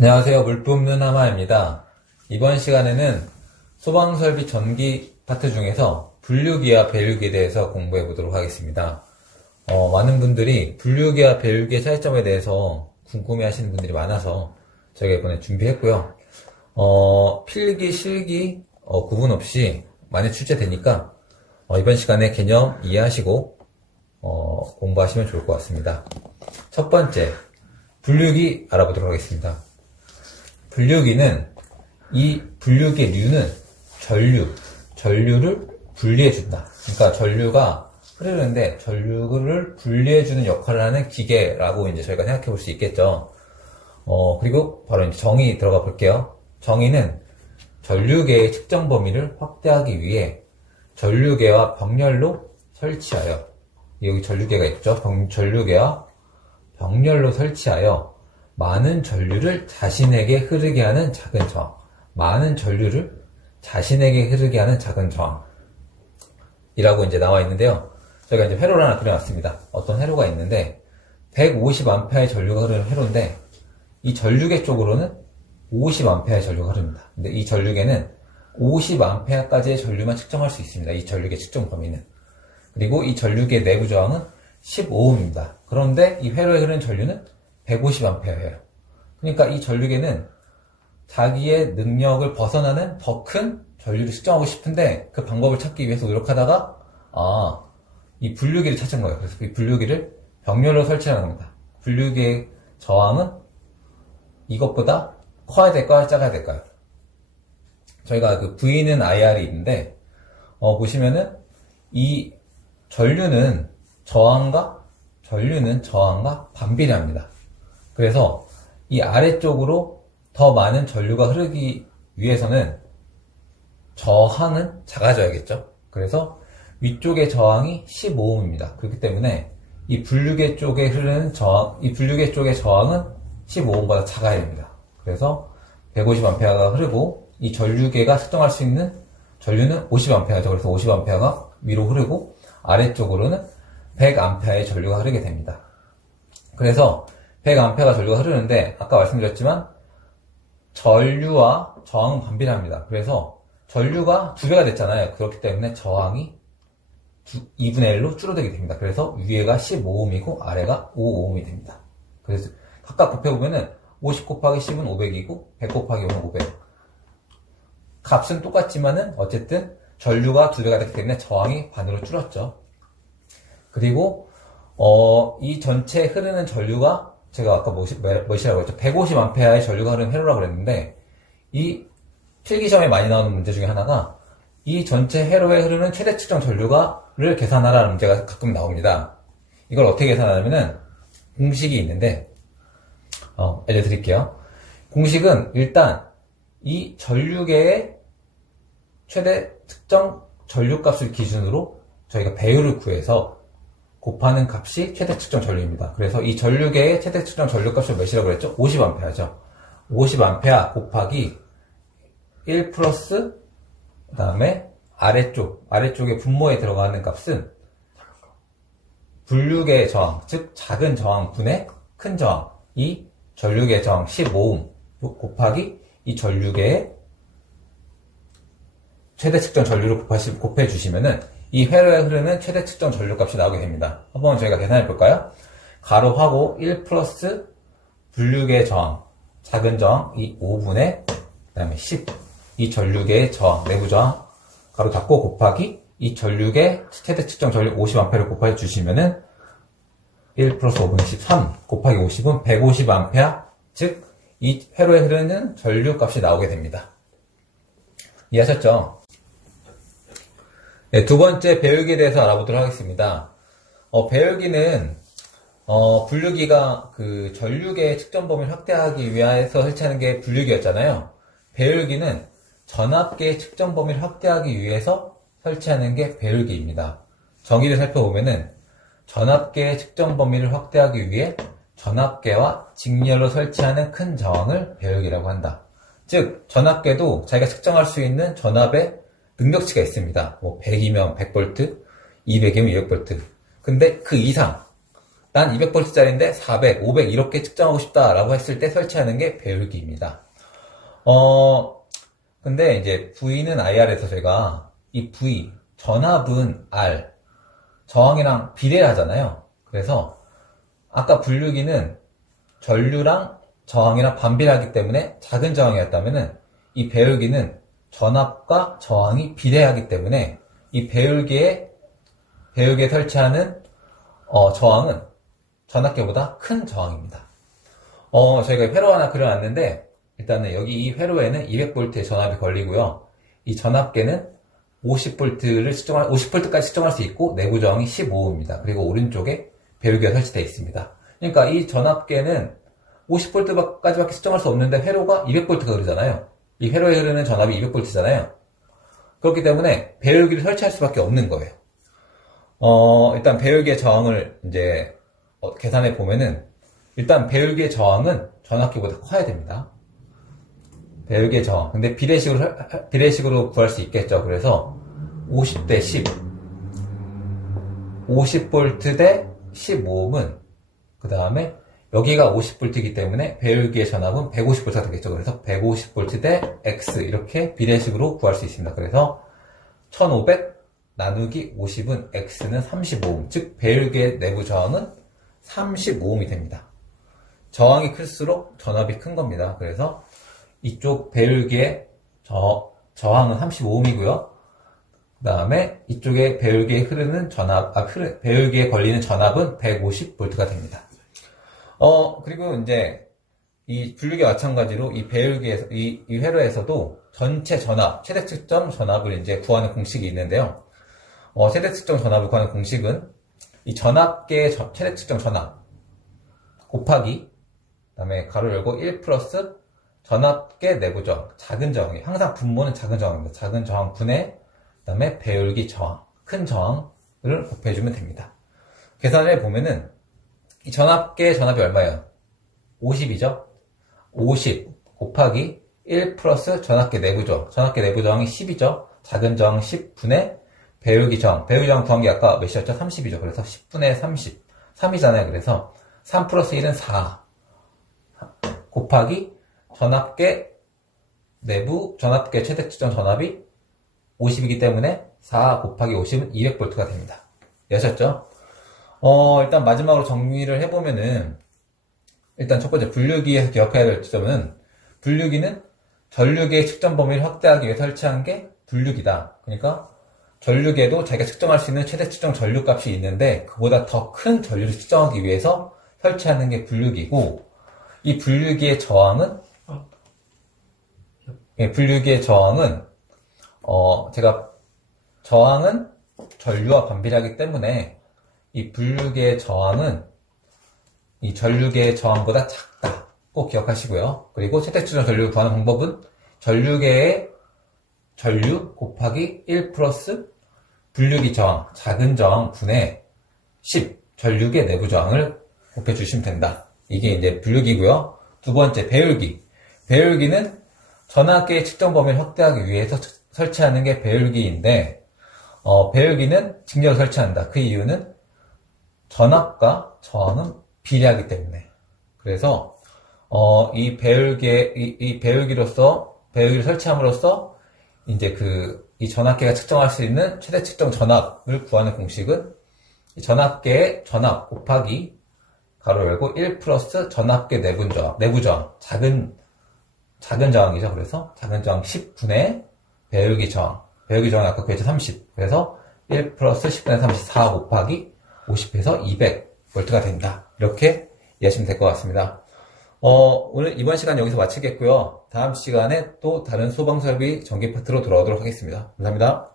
안녕하세요. 물 뿜는 하마입니다. 이번 시간에는 소방설비 전기 파트 중에서 분류기와 배류기에 대해서 공부해 보도록 하겠습니다. 많은 분들이 분류기와 배류기의 차이점에 대해서 궁금해 하시는 분들이 많아서 저희가 이번에 준비했고요. 필기, 실기 구분 없이 많이 출제되니까 이번 시간에 개념 이해하시고 공부하시면 좋을 것 같습니다. 첫 번째, 분류기 알아보도록 하겠습니다. 분류기는 이 분류기의 류는 전류를 분리해준다. 그러니까 전류가 흐르는데 전류를 분리해주는 역할을 하는 기계라고 이제 저희가 생각해 볼 수 있겠죠. 그리고 바로 이제 정의 들어가 볼게요. 정의는 전류계의 측정 범위를 확대하기 위해 전류계와 병렬로 설치하여, 여기 전류계가 있죠. 전류계와 병렬로 설치하여 많은 전류를 자신에게 흐르게 하는 작은 저항. 많은 전류를 자신에게 흐르게 하는 작은 저항이라고 이제 나와 있는데요. 저희가 이제 회로를 하나 그려놨습니다. 어떤 회로가 있는데 150A의 전류가 흐르는 회로인데 이 전류계 쪽으로는 50A의 전류가 흐릅니다. 근데 이 전류계는 50A까지의 전류만 측정할 수 있습니다. 이 전류계 측정 범위는. 그리고 이 전류계 내부 저항은 15Ω입니다. 그런데 이 회로에 흐르는 전류는 150A예요. 그러니까 이 전류계는 자기의 능력을 벗어나는 더 큰 전류를 측정하고 싶은데 그 방법을 찾기 위해서 노력하다가 이 분류기를 찾은 거예요. 그래서 이 분류기를 병렬로 설치하는 겁니다. 분류기의 저항은 이것보다 커야 될까요? 작아야 될까요? 저희가 그 V는 IR이 있는데 보시면은 이 전류는 저항과 반비례합니다. 그래서 이 아래쪽으로 더 많은 전류가 흐르기 위해서는 저항은 작아져야겠죠. 그래서 위쪽의 저항이 15Ω입니다. 그렇기 때문에 이 분류계 쪽에 흐르는 이 분류계 쪽의 저항은 15Ω보다 작아야 됩니다. 그래서 150A가 흐르고 이 전류계가 측정할 수 있는 전류는 50A죠. 그래서 50A가 위로 흐르고 아래쪽으로는 100A의 전류가 흐르게 됩니다. 그래서 100A가 전류가 흐르는데 아까 말씀드렸지만 전류와 저항은 반비례합니다. 그래서 전류가 2배가 됐잖아요. 그렇기 때문에 저항이 2분의 1로 줄어들게 됩니다. 그래서 위에가 15Ω이고 아래가 5Ω이 됩니다. 그래서 각각 곱해보면은 50 곱하기 10은 500이고 100 곱하기 5는 500. 값은 똑같지만은 어쨌든 전류가 2배가 됐기 때문에 저항이 반으로 줄었죠. 그리고 이 전체 흐르는 전류가 제가 아까 뭐시라고 했죠? 150A의 전류가 흐르는 회로라고 그랬는데 이 필기시험에 많이 나오는 문제 중에 하나가 이 전체 회로에 흐르는 최대 측정 전류를 계산하라는 문제가 가끔 나옵니다. 이걸 어떻게 계산하냐면은 공식이 있는데 알려드릴게요. 공식은 일단 이 전류계의 최대 측정 전류값을 기준으로 저희가 배율을 구해서 곱하는 값이 최대 측정 전류입니다. 그래서 이 전류계의 최대 측정 전류값을 몇이라고 그랬죠? 50A죠. 50A 곱하기 1 플러스 그 다음에 아래쪽에 분모에 들어가는 값은 분류계의 저항, 즉 작은 저항 분의 큰 저항, 이 전류계의 저항 15Ω 곱하기 이 전류계의 최대 측정 전류를 곱해주시면은 이 회로에 흐르는 최대 측정 전류값이 나오게 됩니다. 한번 저희가 계산해 볼까요? 가로하고 1 플러스 분류계의 저항, 작은 저항, 이 5분의 그 다음에 10, 이 전류계의 저항, 내부 저항, 가로 닫고 곱하기 이 전류계 최대 측정 전류 50A를 곱해 주시면은 1 플러스 5분의 13 곱하기 50은 150A, 즉 이 회로에 흐르는 전류값이 나오게 됩니다. 이해하셨죠? 네, 두 번째 배율기에 대해서 알아보도록 하겠습니다. 배율기는 분류기가 그 전류계의 측정 범위를 확대하기 위해서 설치하는 게 분류기였잖아요. 배율기는 전압계의 측정 범위를 확대하기 위해서 설치하는 게 배율기입니다. 정의를 살펴보면은 전압계의 측정 범위를 확대하기 위해 전압계와 직렬로 설치하는 큰 저항을 배율기라고 한다. 즉 전압계도 자기가 측정할 수 있는 전압의 능력치가 있습니다. 뭐 100이면 100V, 200이면 200V. 근데 그 이상 난 200V짜리인데 400, 500 이렇게 측정하고 싶다라고 했을 때 설치하는 게 배율기입니다. 근데 이제 V는 IR에서 제가 이 V, 전압은 R, 저항이랑 비례하잖아요. 그래서 아까 분류기는 전류랑 저항이랑 반비례하기 때문에 작은 저항이었다면은 이 배율기는 전압과 저항이 비례하기 때문에 이 배율기에 설치하는 저항은 전압계보다 큰 저항입니다. 저희가 회로 하나 그려놨는데 일단은 여기 이 회로에는 200V의 전압이 걸리고요. 이 전압계는 50V까지 측정할 수 있고 내부 저항이 15Ω입니다. 그리고 오른쪽에 배율기가 설치되어 있습니다. 그러니까 이 전압계는 50V까지밖에 측정할 수 없는데 회로가 200V가 흐르잖아요. 이 회로에 흐르는 전압이 200V잖아요. 그렇기 때문에 배율기를 설치할 수밖에 없는 거예요. 일단 배율기의 저항을 이제 계산해 보면은 일단 배율기의 저항은 전압기보다 커야 됩니다. 배율기의 저항. 근데 비례식으로 구할 수 있겠죠. 그래서 50대 10. 50V 대 15Ω은 그 다음에 여기가 50V이기 때문에 배율기의 전압은 150V가 되겠죠. 그래서 150V 대 X 이렇게 비례식으로 구할 수 있습니다. 그래서 1500 나누기 50은 X는 35Ω. 즉 배율기의 내부 저항은 35Ω이 됩니다. 저항이 클수록 전압이 큰 겁니다. 그래서 이쪽 배율기의 저항은 35Ω이고요. 그 다음에 이쪽에 배율기에 흐르는 배율기에 걸리는 전압은 150V가 됩니다. 그리고 이제 이 분류기와 마찬가지로 이 배율기에서 이 회로에서도 전체 전압, 최대 측정 전압을 이제 구하는 공식이 있는데요. 최대 측정 전압을 구하는 공식은 이 전압계의 최대 측정 전압 곱하기 그다음에 가로 열고 1 플러스 전압계 내부 저항, 작은 저항이 항상 분모는 작은 저항입니다. 작은 저항 분의 그다음에 배율기 저항, 큰 저항을 곱해주면 됩니다. 계산을 해보면은 이 전압계의 전압이 얼마예요? 50이죠? 50 곱하기 1 플러스 전압계 내부 저항, 전압계 내부 저항이 10이죠? 작은 저항 10분의 배율기 저항, 배율기 저항 구한 게 아까 몇이었죠? 30이죠? 그래서 10분의 30, 3이잖아요. 그래서 3 플러스 1은 4 곱하기 전압계 최대 측정 전압이 50이기 때문에 4 곱하기 50은 200V가 됩니다. 이해하셨죠? 일단 마지막으로 정리를 해보면은 일단 첫 번째 분류기에서 기억해야 될 점은 분류기는 전류계의 측정 범위를 확대하기 위해 설치한 게 분류기다. 그러니까 전류계도 자기가 측정할 수 있는 최대 측정 전류값이 있는데 그보다 더 큰 전류를 측정하기 위해서 설치하는 게 분류기고 이 분류기의 저항은 제가 저항은 전류와 반비례하기 때문에 이 분류계의 저항은 이 전류계의 저항보다 작다. 꼭 기억하시고요. 그리고 최대 측정 전류를 구하는 방법은 전류계의 전류 곱하기 1 플러스 분류기 저항, 작은 저항 분의 10 전류계 내부 저항을 곱해주시면 된다. 이게 이제 분류기고요. 두 번째 배율기. 배율기는 전압계의 측정 범위를 확대하기 위해서 설치하는 게 배율기인데 배율기는 직렬 설치한다. 그 이유는 전압과 저항은 비례하기 때문에. 그래서 이 배율기를 설치함으로써 이제 이 전압계가 측정할 수 있는 최대 측정 전압을 구하는 공식은 이 전압계의 전압 곱하기 가로 열고 1 플러스 전압계 내부 저항, 작은 저항이죠. 그래서 작은 저항 10분의 배율기 저항 아까 그랬죠 30. 그래서 1 플러스 10분의 30, 4 곱하기 50에서 200V가 된다. 이렇게 이해하시면 될 것 같습니다. 오늘 이번 시간 여기서 마치겠고요. 다음 시간에 또 다른 소방설비 전기 파트로 돌아오도록 하겠습니다. 감사합니다.